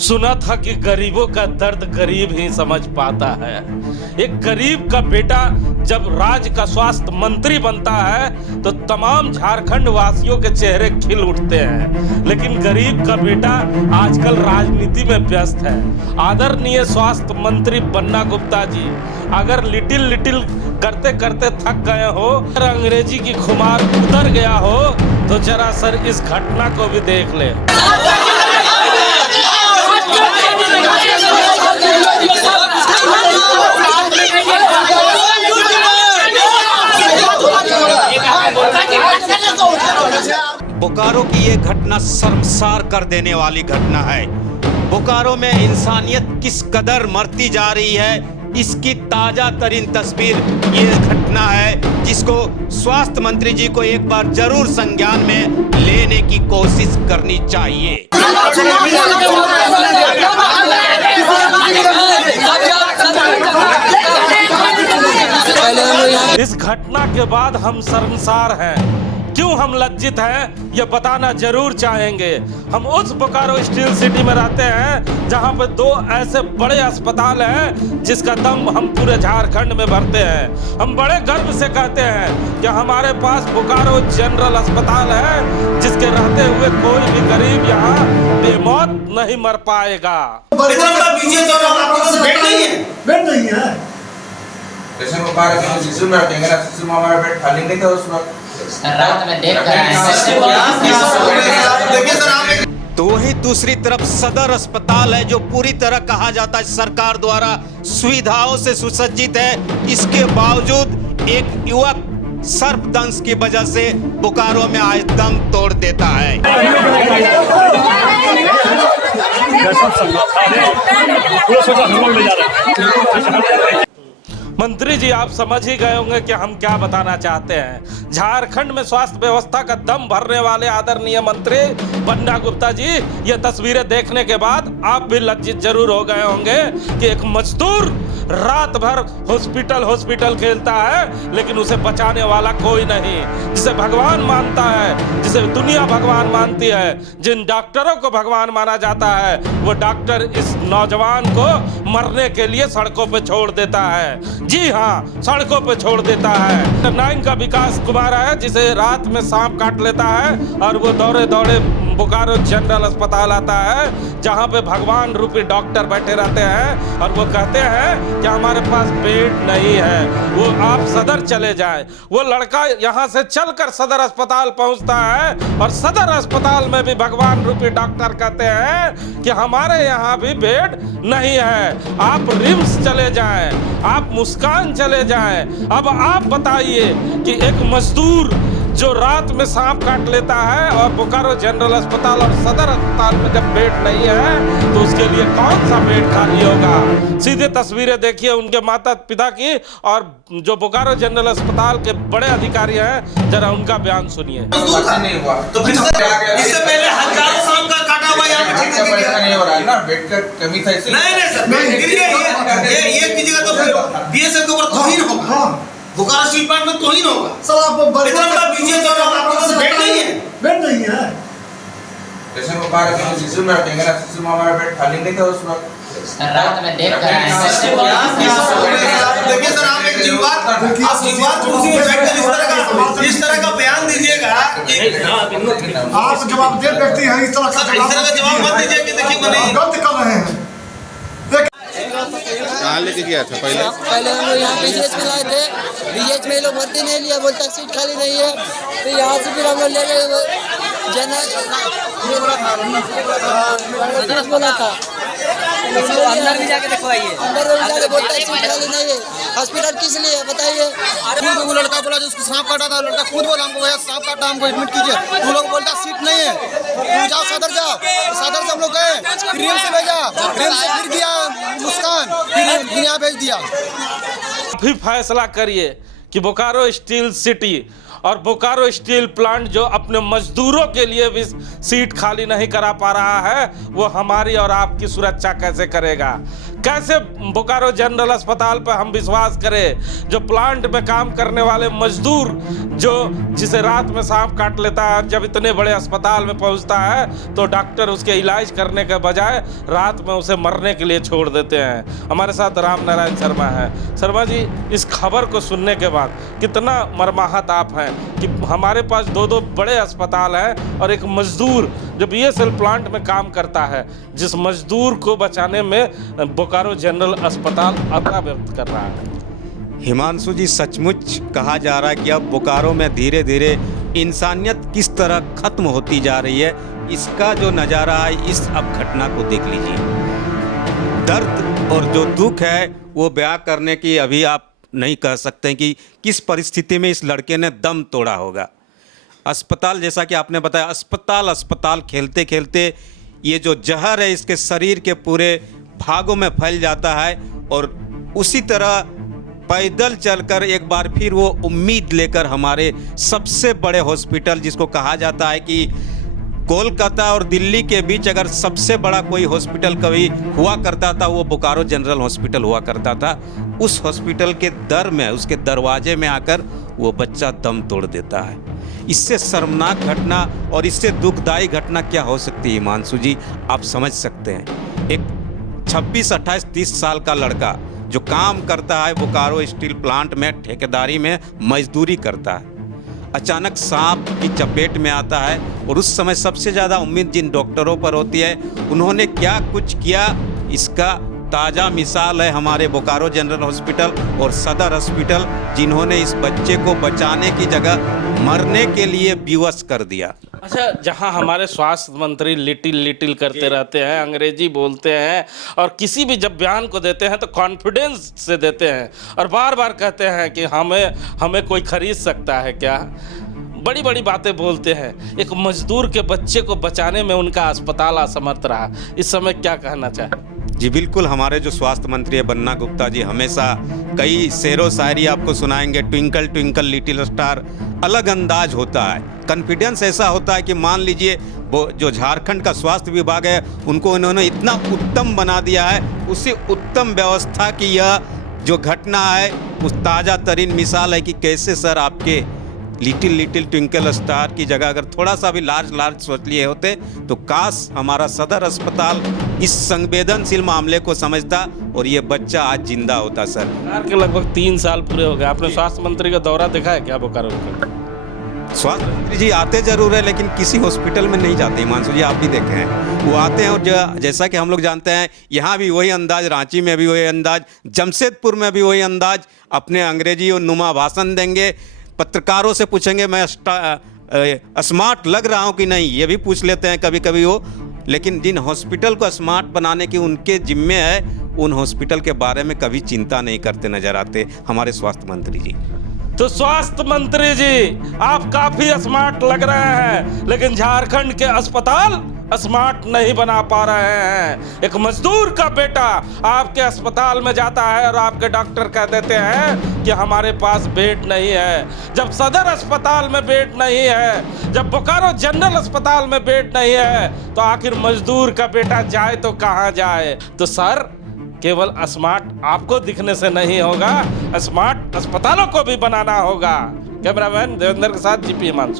सुना था कि गरीबों का दर्द गरीब ही समझ पाता है। एक गरीब का बेटा जब राज्य का स्वास्थ्य मंत्री बनता है तो तमाम झारखंड वासियों के चेहरे खिल उठते हैं, लेकिन गरीब का बेटा आजकल राजनीति में व्यस्त है। आदरणीय स्वास्थ्य मंत्री बन्ना गुप्ता जी, अगर लिटिल करते करते थक गए हो और अंग्रेजी की खुमार उतर गया हो तो जरा सर इस घटना को भी देख ले। बोकारो की ये घटना शर्मसार कर देने वाली घटना है। बोकारो में इंसानियत किस कदर मरती जा रही है, इसकी ताजा तरीन तस्वीर ये घटना है, जिसको स्वास्थ्य मंत्री जी को एक बार जरूर संज्ञान में लेने की कोशिश करनी चाहिए। इस घटना के बाद हम शर्मसार हैं। क्यों हम लज्जित हैं ये बताना जरूर चाहेंगे। हम उस बोकारो स्टील सिटी में रहते हैं जहां पर दो ऐसे बड़े अस्पताल हैं जिसका दम हम पूरे झारखंड में भरते हैं। हम बड़े गर्व से कहते हैं कि हमारे पास बोकारो जनरल अस्पताल है, जिसके रहते हुए कोई भी गरीब यहाँ बेमौत नहीं मर पाएगा। पेशेंट को पार के शिशु में रखेंगे ना, शिशु में हमारा बेड खाली नहीं था उस वक्त। रात में देख कर तो वहीं दूसरी तरफ सदर अस्पताल है, जो पूरी तरह कहा जाता है सरकार द्वारा सुविधाओं से सुसज्जित है। इसके बावजूद एक युवक सर्पदंश की वजह से बोकारो में आज दम तोड़ देता है। मंत्री जी, आप समझ ही गए होंगे कि हम क्या बताना चाहते हैं। झारखंड में स्वास्थ्य व्यवस्था का दम भरने वाले आदरणीय मंत्री बन्ना गुप्ता जी, ये तस्वीरें देखने के बाद आप भी लज्जित जरूर हो गए होंगे कि एक मजदूर रात भर हॉस्पिटल खेलता है, लेकिन उसे बचाने वाला कोई नहीं। जिसे भगवान मानता है, जिसे दुनिया भगवान मानती है, जिन डॉक्टरों को भगवान माना जाता है, वो डॉक्टर इस नौजवान को मरने के लिए सड़कों पे छोड़ देता है। जी हाँ, सड़कों पे छोड़ देता है। 9 का विकास कुमार है, जिसे रात में सांप काट लेता है और वो दौड़े दौड़े बोकारो जनरल अस्पताल आता है, जहां पे भगवान रूपी डॉक्टर बैठे रहते हैं और वो कहते हैं कि हमारे पास बेड नहीं है, वो आप सदर चले जाएं। वो लड़का यहां से चलकर सदर अस्पताल पहुंचता है और सदर अस्पताल में भी भगवान रूपी डॉक्टर कहते हैं कि हमारे यहाँ भी बेड नहीं है, आप रिम्स चले जाएं, आप मुस्कान चले जाएं। अब आप बताइए कि एक मजदूर जो रात में सांप काट लेता है और बोकारो जनरल अस्पताल और सदर अस्पताल में जब बेड नहीं है तो उसके लिए कौन सा बेड खाली होगा। सीधे तस्वीरें देखिए उनके माता पिता की, और जो बोकारो जनरल अस्पताल के बड़े अधिकारी हैं, जरा उनका बयान सुनिए। नहीं हुआ तो फिर इससे पहले हजारों सांप का काटा हुआ यहाँ पे पैसा नहीं हो रहा है ना, बेड का कमी था इसलिए। नहीं सर, ये कीजिएगा तो फिर बीएसएफ के ऊपर तौहीन होगा। बोकारो स्टील प्लांट में तौहीन होगा। सर आप इतना बड़ा बीजेपी और आपके पास बेड नहीं है। पेशेंट को पार के शिशु में रखेंगे ना, शिशु में हमारा बेड खाली नहीं था उस वक्त। रात में देख कर देखिए सर, आप एक जीवात कुर्सी में बैठ कर इस तरह का बयान दीजिएगा कि आप जवाब दे व्यक्ति हैं, इस तरह का जवाब मत दीजिए कि देखिए मैंने गलत कर रहे हैं। कहाँ लेके गया था पहले हम लोग यहाँ बीएच में लाए थे, बीएच में लोग भर्ती नहीं लिया, बोलता सीट खाली नहीं है, तो यहाँ से फिर हम लोग ले गए बोला था अंदर भी जाके देखवाइए, अंदर भी जाके बोलता है सीट खाली नहीं है। हॉस्पिटल किस लिए बताइए। खुद वो लड़का बोला जिसको सांप काटा था, लड़का खुद बोला हमको भैया सांप काटा, हमको एडमिट कीजिए। तू लोग बोलता सीट नहीं है, तू जाओ सदर जाओ। सदर से हम लोग गए, रिम से भेजा, रिम से फिर दिया मुस्कान, फिर यहाँ भेज दिया। भी फैसला करिए कि बोकारो स्टील सिटी और बोकारो स्टील प्लांट जो अपने मजदूरों के लिए भी सीट खाली नहीं करा पा रहा है, वो हमारी और आपकी सुरक्षा कैसे करेगा? कैसे बोकारो जनरल अस्पताल पर हम विश्वास करें? जो प्लांट में काम करने वाले मजदूर जिसे रात में सांप काट लेता है, जब इतने बड़े अस्पताल में पहुंचता है तो डॉक्टर उसके इलाज करने के बजाय रात में उसे मरने के लिए छोड़ देते हैं। हमारे साथ राम नारायण शर्मा है। शर्मा जी, इस खबर को सुनने के बाद कितना मर्माहत आप हैं कि हमारे पास दो बड़े अस्पताल हैं और एक मजदूर जो बीएसएल प्लांट में काम करता है, जिस मजदूर को बचाने में बोकारो जनरल अस्पताल अपना व्यक्त कर रहा है। हिमांशु जी, सचमुच कहा जा रहा है कि अब बोकारो में धीरे धीरे इंसानियत किस तरह खत्म होती जा रही है, इसका जो नज़ारा है इस अब घटना को देख लीजिए। दर्द और जो दुख है वो बयां करने की अभी आप नहीं कह सकते कि किस परिस्थिति में इस लड़के ने दम तोड़ा होगा। अस्पताल, जैसा कि आपने बताया, अस्पताल खेलते खेलते ये जो जहर है इसके शरीर के पूरे भागों में फैल जाता है और उसी तरह पैदल चलकर एक बार फिर वो उम्मीद लेकर हमारे सबसे बड़े हॉस्पिटल, जिसको कहा जाता है कि कोलकाता और दिल्ली के बीच अगर सबसे बड़ा कोई हॉस्पिटल कभी हुआ करता था वो बोकारो जनरल हॉस्पिटल हुआ करता था, उस हॉस्पिटल के दर में, उसके दरवाजे में आकर वो बच्चा दम तोड़ देता है। इससे शर्मनाक घटना और इससे दुखदायी घटना क्या हो सकती है हिमांशु जी, आप समझ सकते हैं। एक 26, 28, 30 साल का लड़का जो काम करता है बोकारो स्टील प्लांट में, ठेकेदारी में मजदूरी करता है, अचानक सांप की चपेट में आता है और उस समय सबसे ज़्यादा उम्मीद जिन डॉक्टरों पर होती है, उन्होंने क्या कुछ किया इसका ताज़ा मिसाल है हमारे बोकारो जनरल हॉस्पिटल और सदर हॉस्पिटल, जिन्होंने इस बच्चे को बचाने की जगह मरने के लिए विवश कर दिया। अच्छा, जहां हमारे स्वास्थ्य मंत्री लिटिल करते रहते हैं, अंग्रेजी बोलते हैं और किसी भी जब बयान को देते हैं तो कॉन्फिडेंस से देते हैं और बार बार कहते हैं कि हमें कोई खरीद सकता है क्या, बड़ी बड़ी बातें बोलते हैं। एक मजदूर के बच्चे को बचाने में उनका अस्पताल असमर्थ रहा, इस समय क्या कहना चाहे? जी बिल्कुल, हमारे जो स्वास्थ्य मंत्री है बन्ना गुप्ता जी हमेशा कई शेरो शायरी आपको सुनाएंगे, ट्विंकल ट्विंकल लिटिल स्टार, अलग अंदाज होता है, कॉन्फिडेंस ऐसा होता है कि मान लीजिए वो जो झारखंड का स्वास्थ्य विभाग है उनको इन्होंने इतना उत्तम बना दिया है, उसी उत्तम व्यवस्था की यह जो घटना है उस ताज़ा तरीन मिसाल है कि कैसे सर आपके लिटिल ट्विंकल स्टार की जगह अगर थोड़ा सा भी लार्ज सोच लिए होते तो काश हमारा सदर अस्पताल इस संवेदनशील मामले को समझता और ये बच्चा आज जिंदा होता। सर के लगभग 3 साल पूरे हो गए, आपने स्वास्थ्य मंत्री का दौरा देखा है क्या बोकारो का? स्वास्थ्य मंत्री जी आते जरूर है लेकिन किसी हॉस्पिटल में नहीं जाते हिमांशु जी, आप भी देखे हैं। वो आते हैं और जैसा कि हम लोग जानते हैं यहाँ भी वही अंदाज, रांची में भी वही अंदाज, जमशेदपुर में भी वही अंदाज, अपने अंग्रेजी और नुमा भाषण देंगे, पत्रकारों से पूछेंगे मैं स्मार्ट लग रहा हूँ कि नहीं, ये भी पूछ लेते हैं कभी कभी वो। लेकिन जिन हॉस्पिटल को स्मार्ट बनाने की उनके जिम्मे है, उन हॉस्पिटल के बारे में कभी चिंता नहीं करते नजर आते हमारे स्वास्थ्य मंत्री जी। तो स्वास्थ्य मंत्री जी आप काफी स्मार्ट लग रहे हैं, लेकिन झारखंड के अस्पताल स्मार्ट नहीं बना पा रहे हैं। एक मजदूर का बेटा आपके अस्पताल में जाता है और आपके डॉक्टर कह देते हैं कि हमारे पास बेड नहीं है। जब सदर अस्पताल में बेड नहीं है, जब बोकारो जनरल अस्पताल में बेड नहीं है, तो आखिर मजदूर का बेटा जाए तो कहाँ जाए? तो सर केवल स्मार्ट आपको दिखने से नहीं होगा, स्मार्ट अस्पतालों को भी बनाना होगा। कैमरामैन देवेंद्र के साथ जीपी हिमांशु।